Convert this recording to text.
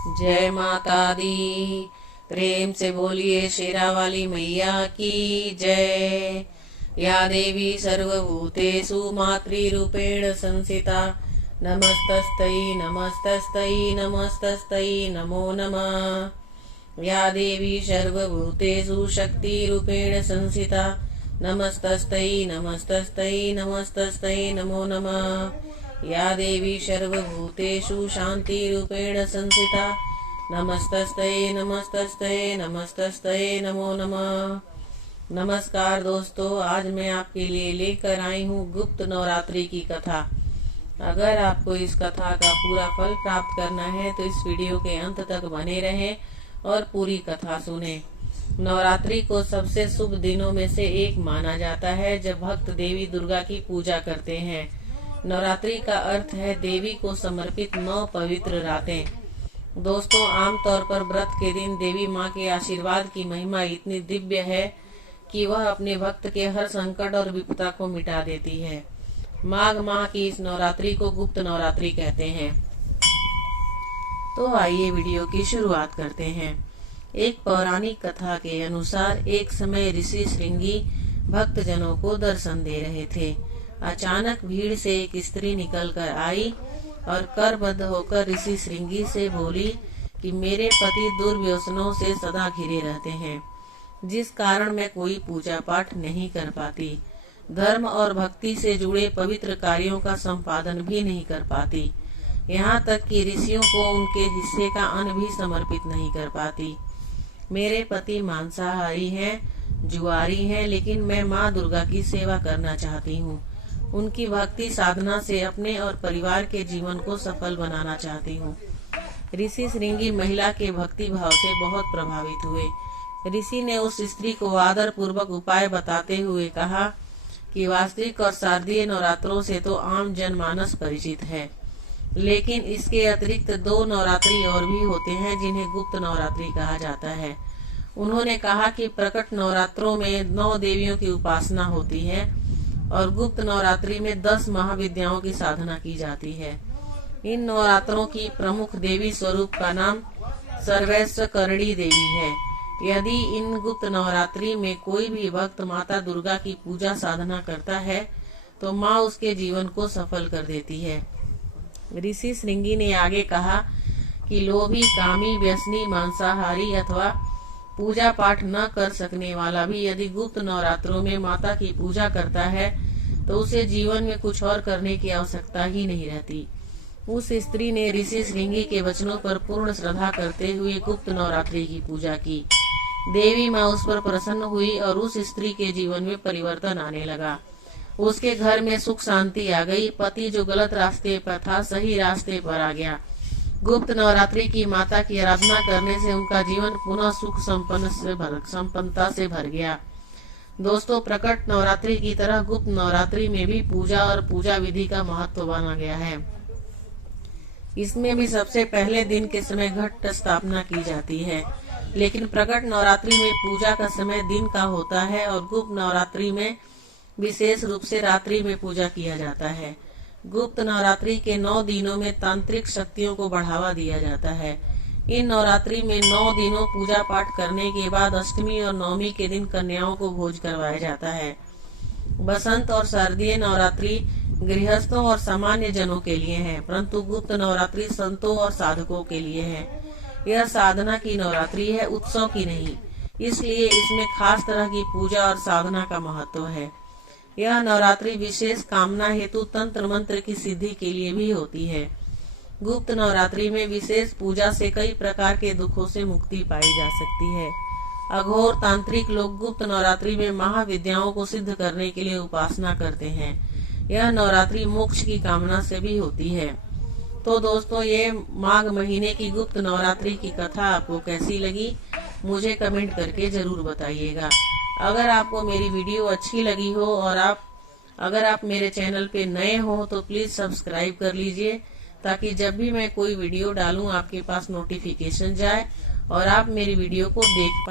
जय माता दी। प्रेम से बोलिए शेरा वाली मैया की जय। या देवी सर्वभूतेषु मातृरूपेण संस्थिता नमस्तस्तै नमस्तस्तै नमस्तस्तै नमो नमः। या देवी सर्वभूतेषु शक्तिरूपेण संस्थिता नमस्तस्तै नमस्तस्तै नमस्तस्तै नमो नमः। या देवी सर्वभूतेषु शान्तिरूपेण संस्थिता नमस्तस्तै नमस्तस्तै नमस्तस्तै नमो नमः। नमस्कार दोस्तों, आज मैं आपके लिए लेकर आई हूँ गुप्त नवरात्रि की कथा। अगर आपको इस कथा का पूरा फल प्राप्त करना है तो इस वीडियो के अंत तक बने रहें और पूरी कथा सुने। नवरात्रि को सबसे शुभ दिनों में से एक माना जाता है जब भक्त देवी दुर्गा की पूजा करते हैं। नवरात्रि का अर्थ है देवी को समर्पित 9 पवित्र रातें। दोस्तों, आमतौर पर व्रत के दिन देवी माँ के आशीर्वाद की महिमा इतनी दिव्य है कि वह अपने भक्त के हर संकट और विपदा को मिटा देती है। माघ माह की इस नवरात्रि को गुप्त नवरात्रि कहते हैं। तो आइए वीडियो की शुरुआत करते हैं। एक पौराणिक कथा के अनुसार एक समय ऋषि श्रृंगी भक्त जनों को दर्शन दे रहे थे। अचानक भीड़ से एक स्त्री निकल कर आई और करबद्ध होकर ऋषि श्रृंगी से बोली कि मेरे पति दुर्व्यसनों से सदा घिरे रहते हैं, जिस कारण मैं कोई पूजा पाठ नहीं कर पाती, धर्म और भक्ति से जुड़े पवित्र कार्यों का संपादन भी नहीं कर पाती, यहाँ तक कि ऋषियों को उनके हिस्से का अन्न भी समर्पित नहीं कर पाती। मेरे पति मांसाहारी हैं, जुआरी हैं, लेकिन मैं माँ दुर्गा की सेवा करना चाहती हूँ। उनकी भक्ति साधना से अपने और परिवार के जीवन को सफल बनाना चाहती हूँ। ऋषि श्रृंगी महिला के भक्ति भाव से बहुत प्रभावित हुए। ऋषि ने उस स्त्री को आदर पूर्वक उपाय बताते हुए कहा कि वास्तविक और शारदीय नवरात्रों से तो आम जनमानस परिचित है, लेकिन इसके अतिरिक्त 2 नवरात्रि और भी होते हैं जिन्हें गुप्त नवरात्रि कहा जाता है। उन्होंने कहा कि प्रकट नवरात्रों में 9 देवियों की उपासना होती है और गुप्त नवरात्रि में 10 महाविद्याओं की साधना की जाती है। इन नवरात्रों की प्रमुख देवी स्वरूप का नाम सर्वैश्वरकरणी देवी है। यदि इन गुप्त नवरात्रि में कोई भी भक्त माता दुर्गा की पूजा साधना करता है तो माँ उसके जीवन को सफल कर देती है। ऋषि श्रृंगी ने आगे कहा कि लोभी, कामी, व्यसनी, मांसाहारी अथवा पूजा पाठ न कर सकने वाला भी यदि गुप्त नवरात्रों में माता की पूजा करता है तो उसे जीवन में कुछ और करने की आवश्यकता ही नहीं रहती। उस स्त्री ने ऋषि श्रृंगी के वचनों पर पूर्ण श्रद्धा करते हुए गुप्त नवरात्रि की पूजा की। देवी माँ उस पर प्रसन्न हुई और उस स्त्री के जीवन में परिवर्तन आने लगा। उसके घर में सुख शांति आ गई। पति जो गलत रास्ते पर था सही रास्ते पर आ गया। गुप्त नवरात्रि की माता की आराधना करने से उनका जीवन पुनः सुख संपन्नता से भर गया। दोस्तों, प्रकट नवरात्रि की तरह गुप्त नवरात्रि में भी पूजा और पूजा विधि का महत्व माना गया है। इसमें भी सबसे पहले दिन के समय घट स्थापना की जाती है, लेकिन प्रकट नवरात्रि में पूजा का समय दिन का होता है और गुप्त नवरात्रि में विशेष रूप से रात्रि में पूजा किया जाता है। गुप्त नवरात्रि के 9 दिनों में तांत्रिक शक्तियों को बढ़ावा दिया जाता है। इन नवरात्रि में 9 दिनों पूजा पाठ करने के बाद अष्टमी और नवमी के दिन कन्याओं को भोज करवाया जाता है। बसंत और शारदीय नवरात्रि गृहस्थों और सामान्य जनों के लिए है, परंतु गुप्त नवरात्रि संतों और साधकों के लिए है। यह साधना की नवरात्रि है, उत्सव की नहीं, इसलिए इसमें खास तरह की पूजा और साधना का महत्व है। यह नवरात्रि विशेष कामना हेतु तंत्र मंत्र की सिद्धि के लिए भी होती है। गुप्त नवरात्रि में विशेष पूजा से कई प्रकार के दुखों से मुक्ति पाई जा सकती है। अघोर तांत्रिक लोग गुप्त नवरात्रि में महाविद्याओं को सिद्ध करने के लिए उपासना करते हैं। यह नवरात्रि मोक्ष की कामना से भी होती है। तो दोस्तों, ये माघ महीने की गुप्त नवरात्रि की कथा आपको कैसी लगी मुझे कमेंट करके जरूर बताइएगा। अगर आपको मेरी वीडियो अच्छी लगी हो और अगर आप मेरे चैनल पे नए हो तो प्लीज सब्सक्राइब कर लीजिए, ताकि जब भी मैं कोई वीडियो डालूं आपके पास नोटिफिकेशन जाए और आप मेरी वीडियो को देख पाए।